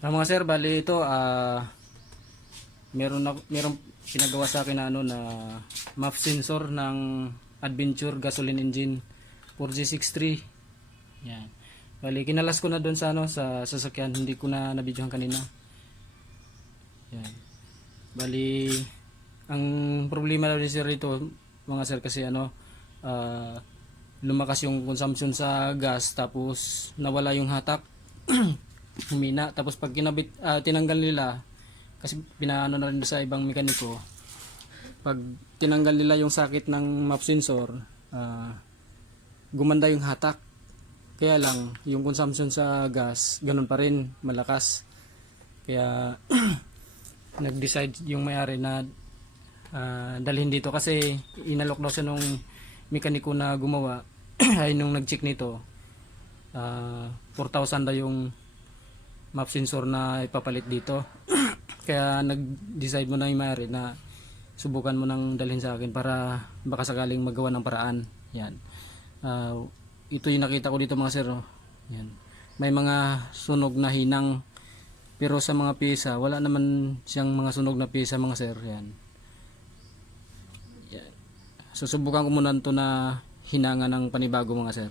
Mga sir, bali ito meron pinagawa sa akin na ano na MAP sensor ng Adventure gasoline engine 4G63. Yan. Bali kinalas ko na doon sa ano sa sasakyan, hindi ko na nabidyohan kanina. Yan. Bali ang problema daw ni sir ito, mga sir, kasi ano lumakas yung consumption sa gas, tapos nawala yung hatak. Humina, tapos pag tinanggal nila, kasi pinaano na rin sa ibang mekaniko, pag tinanggal nila yung sakit ng MAP sensor, gumanda yung hatak. Kaya lang yung consumption sa gas ganun pa rin, malakas. Kaya nag-decide yung may-ari na dalhin dito, kasi inalok daw siya nung mekaniko na gumawa ay nung nag-check nito, 4,000 daw yung MAP sensor na ipapalit dito. Kaya nag-decide mo na yung may-ari na subukan mo nang dalhin sa akin para baka sakaling magawa ng paraan. Yan. Ito yung nakita ko dito, mga sir. Oh. Yan. May mga sunog na hinang, pero sa mga pyesa wala naman siyang mga sunog na pyesa, mga sir. Yan. Yan. Susubukan ko muna ito na hinanga ng panibago, mga sir.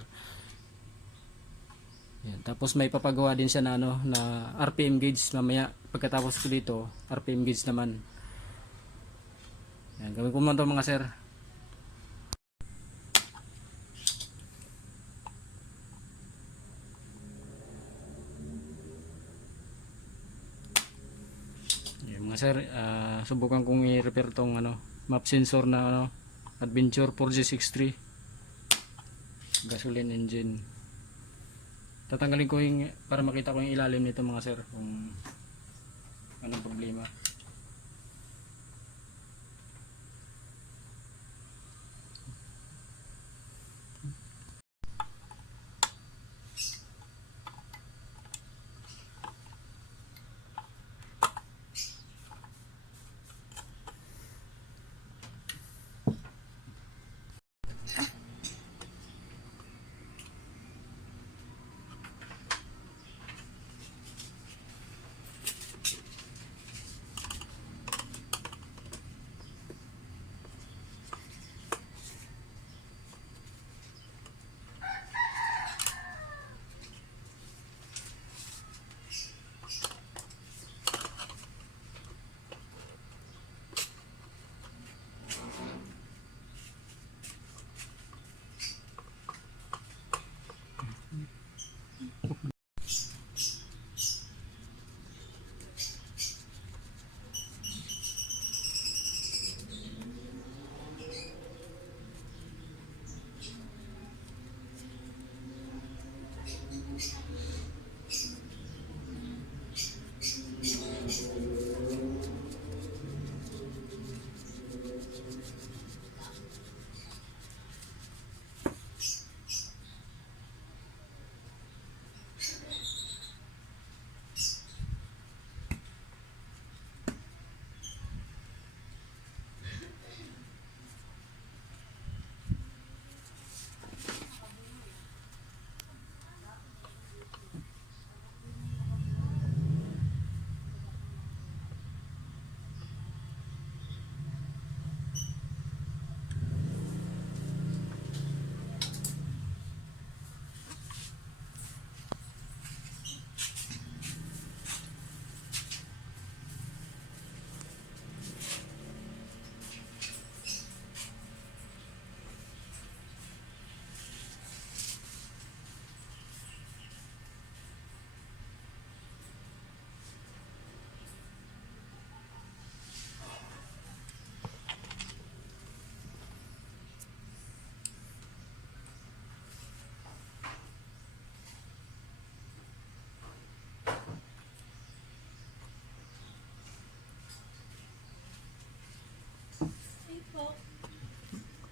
Yan. Tapos may papagawa din siya na ano na RPM gauge mamaya pagkatapos ko dito, RPM gauge naman. Yan, gawin ko muna ito, mga sir. Yan, mga sir, subukan kong i-repair tong ano MAP sensor na ano Adventure 4G63 gasoline engine. Tatanggalin ko yung para makita ko yung ilalim nito, mga sir, kung anong problema.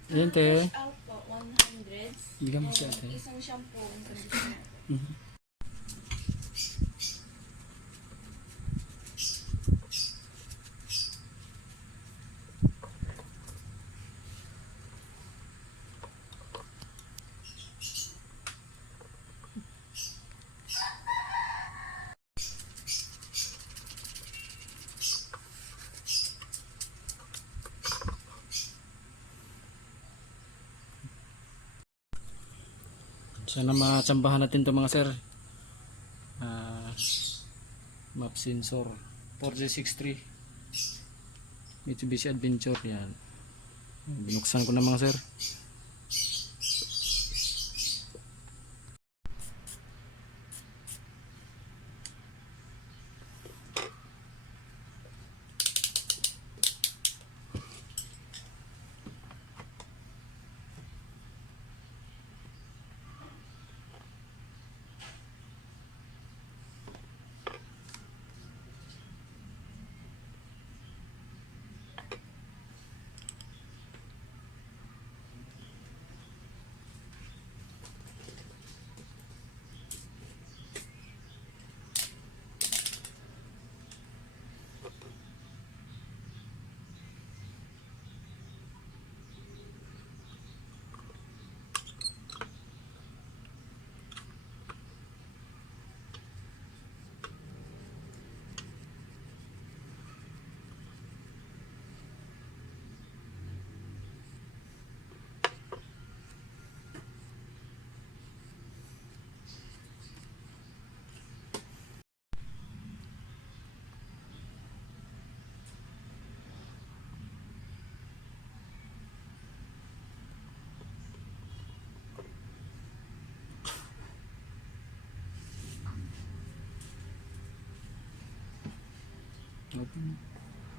Ayun, te. Wash out po, 100. Bigyan mo siya, te. Isang shampoo and conditioner. Sana matsambahan natin to mga sir. Map sensor 4G63 Mitsubishi Adventure yan. Binuksan ko na mga sir.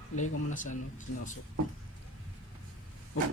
Lagay ko muna sa ano, sinasok. Oh.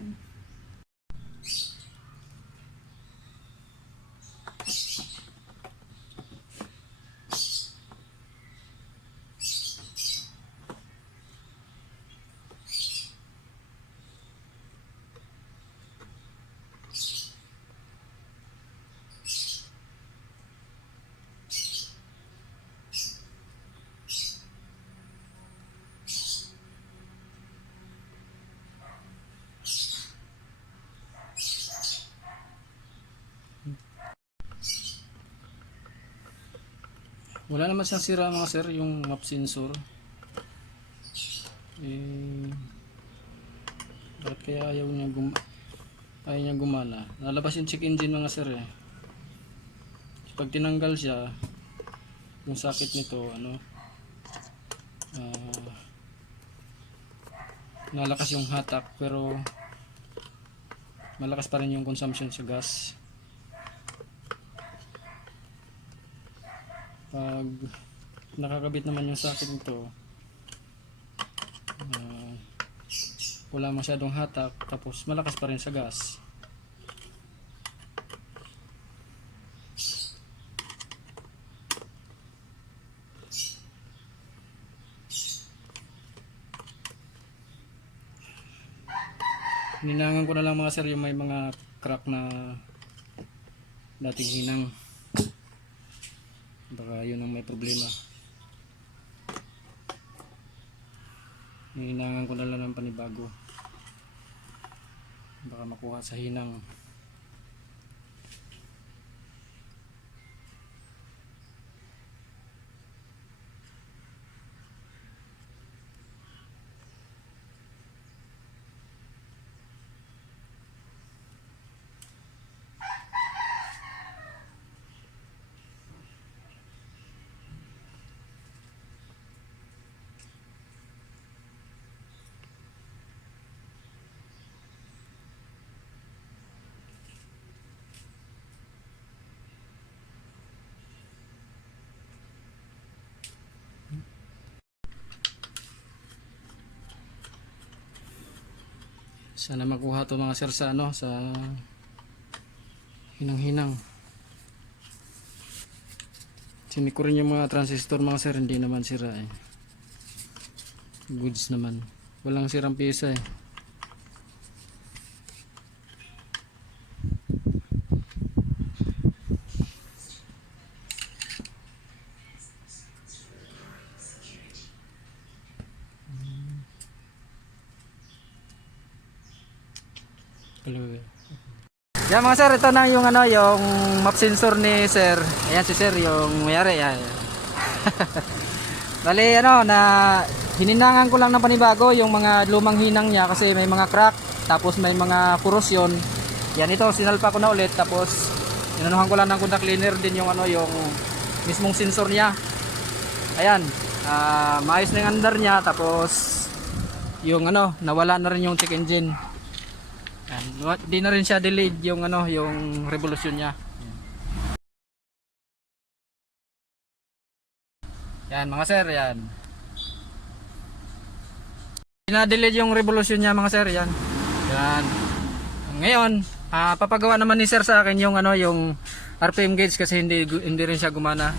Wala naman siyang sira mga sir, yung map sensor. Bakit kaya ayaw niya gumana? Nalabas yung check engine mga sir eh. Pag tinanggal siya, yung sakit nito, nalakas yung hatak pero malakas pa rin yung consumption sa gas. Pag nakakabit naman yung socket nito, wala masyadong hatak tapos malakas pa rin sa gas. Ninangan ko na lang mga sir yung may mga crack na dating hinang. Baka yun ang may problema. Hihinangan ko na lang ng panibago. Baka makuha sa hinang. Sana makuha to mga sir sa sa hinang-hinang. Sini ko rin yung mga transistor mga sir, hindi naman sira eh. Goods naman. Walang sirang pyesa eh. Yan mga sir, ito na yung yung map sensor ni sir. Ayan si sir yung mayari yan. Bali na hininangan ko lang ng panibago yung mga lumang hinang niya kasi may mga crack tapos may mga korosyon. Yan ito sinalpa ko na ulit tapos inanuhan ko lang ng contact cleaner din yung ano, yung mismong sensor niya. Ayan, maayos na yung andar niya, tapos yung ano, nawala na rin yung check engine. Ayan, di na rin siya delayed yung ano, yung revolution niya. Yan mga sir, yan. Dinadelete yung revolution niya mga sir, yan. Yan. Ngayon, papagawa naman ni sir sa akin yung ano, yung RPM gauge kasi hindi rin siya gumana.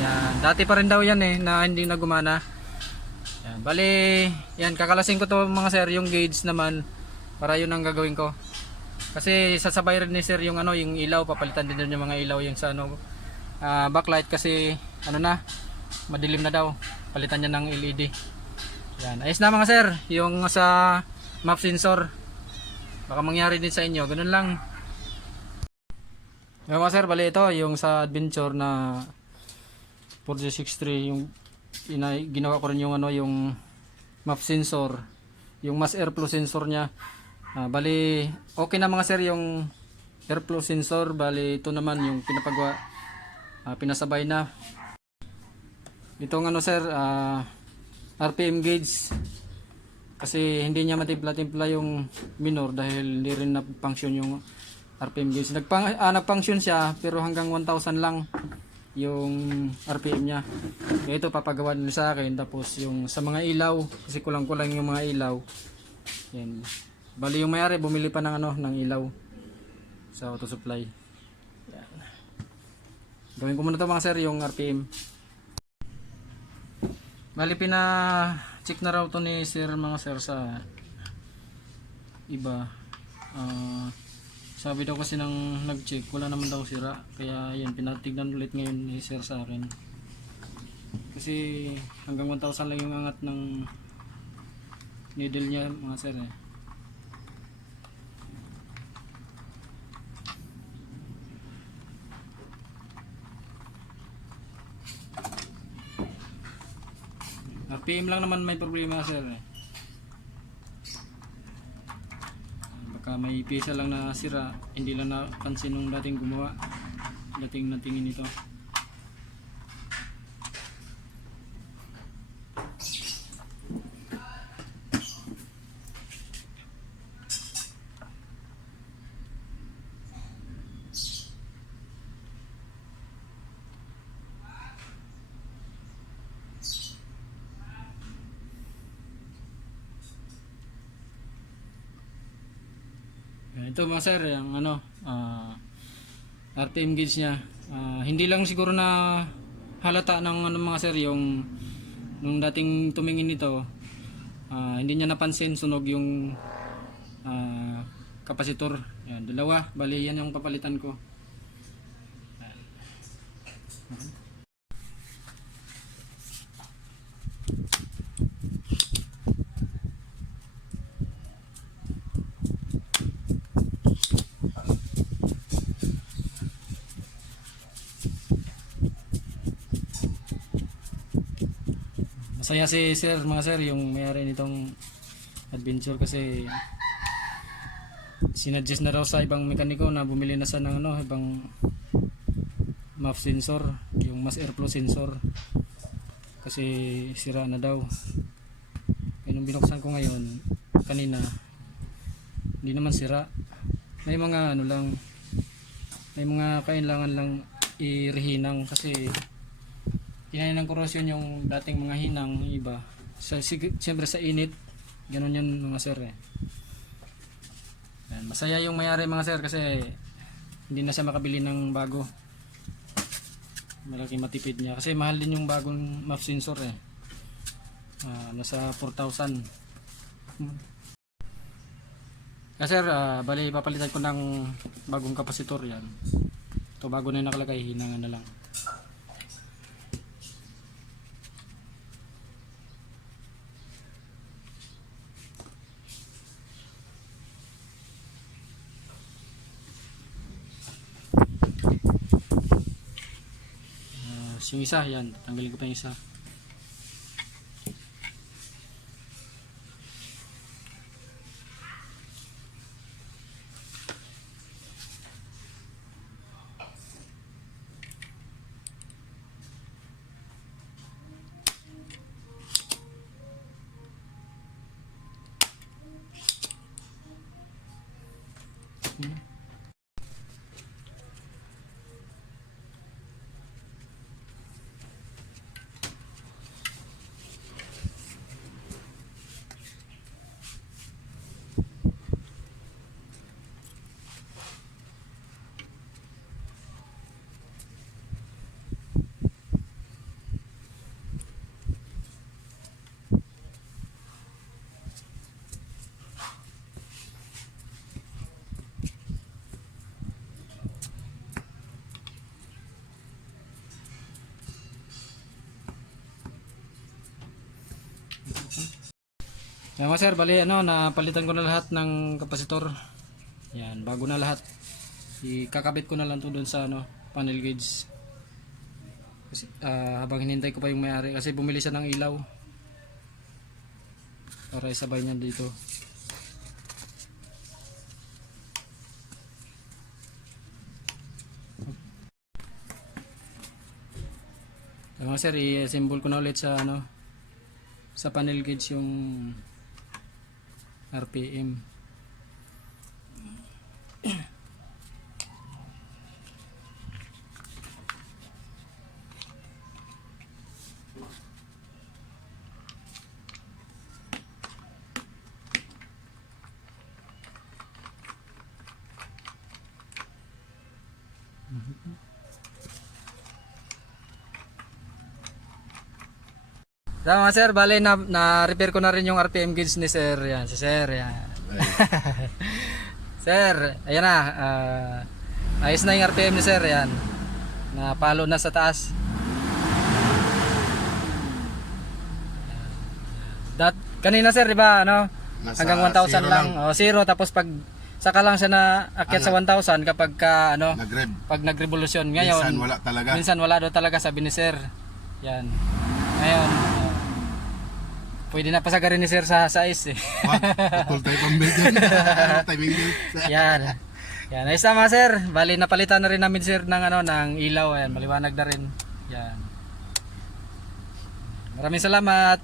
Yan. Dati pa rin daw yan na hindi na gumana. Yan. Bali, yan kakalasin ko to mga sir, yung gauge naman para yun ang gagawin ko. Kasi sasabay rin ni sir yung ano, yung ilaw, papalitan din yung mga ilaw yung sa ano, backlight kasi ano na, madilim na daw, palitan niya ng LED. Yan, ayos na mga sir, yung sa map sensor baka mangyari din sa inyo, ganun lang. Yung mga sir, bali ito yung sa adventure na 4063, yung ginawa ko rin yung ano, yung map sensor, yung mass airflow sensor nya. Bali okay na mga sir yung airflow sensor. Bali ito naman yung pinapagawa, pinasabay na itong ano sir, RPM gauge kasi hindi niya matimpla-timpla yung minor dahil hindi rin na-function yung RPM gauge. Nag-function siya pero hanggang 1000 lang yung RPM niya. Kaya ito papagawa nila sa akin. Tapos yung sa mga ilaw kasi kulang-kulang yung mga ilaw. Yan. Bali yung may-ari bumili pa ng ano, ng ilaw sa auto supply. Yan. Gawin ko muna to mga sir yung RPM. Bali check na raw to ni sir mga sir sa iba. Sabi daw kasi nang nag-check wala naman daw sira, kaya yan pinatignan ulit ngayon ni sir sa akin kasi hanggang 1000 lang yung angat ng needle niya mga sir RPM lang naman may problema sir baka may pisa lang na sira, hindi lang napansin nung dating gumawa, dating natingin ito. Ito mga sir, yung ano, RPM gauge niya. Hindi lang siguro na halata ng ano mga sir, yung nung dating tumingin nito, hindi niya napansin sunog yung kapasitor. Yan, dalawa, bali yan yung papalitan ko. Masaya si sir mga sir yung may-ari nitong adventure kasi sinuggest na raw sa ibang mekaniko na bumili na sa ng ano, ibang map sensor, yung mass airflow sensor kasi sira na daw. Kaya nung binuksan ko ngayon kanina, hindi naman sira, may mga ano lang, may mga kailangan lang i-rehinang kasi kinain ng corrosion yung dating mga hinang iba. Siyempre sa init, ganun yan mga sir Yan, masaya yung may-ari mga sir kasi hindi na siya makabili ng bago. Malaki matipid niya kasi mahal din yung bagong map sensor nasa 4,000. Kasi sir, bali papalitan ko ng bagong kapasitor yan. Ito bago na yung nakalagay, hinangan na lang. Yung isa, yan, tanggalin ko pa yung isa. Kaya mga sir, bali ano, napalitan ko na lahat ng kapasitor. Yan, bago na lahat. Ikakabit ko na lang to doon sa ano, panel gauge. Kasi, habang hinintay ko pa yung may-ari kasi bumili siya ng ilaw. Para isabay niya dito. Kaya mga sir, i-assemble ko na ulit sa ano, sa panel gauge yung RPM. Tama sir, bale na-repair ko na rin yung RPM gauge ni sir. Yan, si sir. Yan. Sir, ayan na. Ayos na yung RPM ni sir. Yan. Napalo na sa taas. Kanina sir, di ba, ano? Nasa Hanggang 1,000 zero lang. O, zero. Tapos pag saka lang siya na akyat sa 1,000 kapag ka, ano, Nag-rev. pag nagrevolusyon. Ngayon, Minsan wala talaga. minsan wala daw talaga, sabi ni sir. Yan. Ngayon, pwede na pasagarin ni sir sa size eh. Wag, putol tayo pang medyo. Timing din. Yan. Yan. Ayos na mga sir. Bali napalitan na rin namin sir ng ano ng ilaw. Ayan, maliwanag na rin. Yan. Maraming salamat.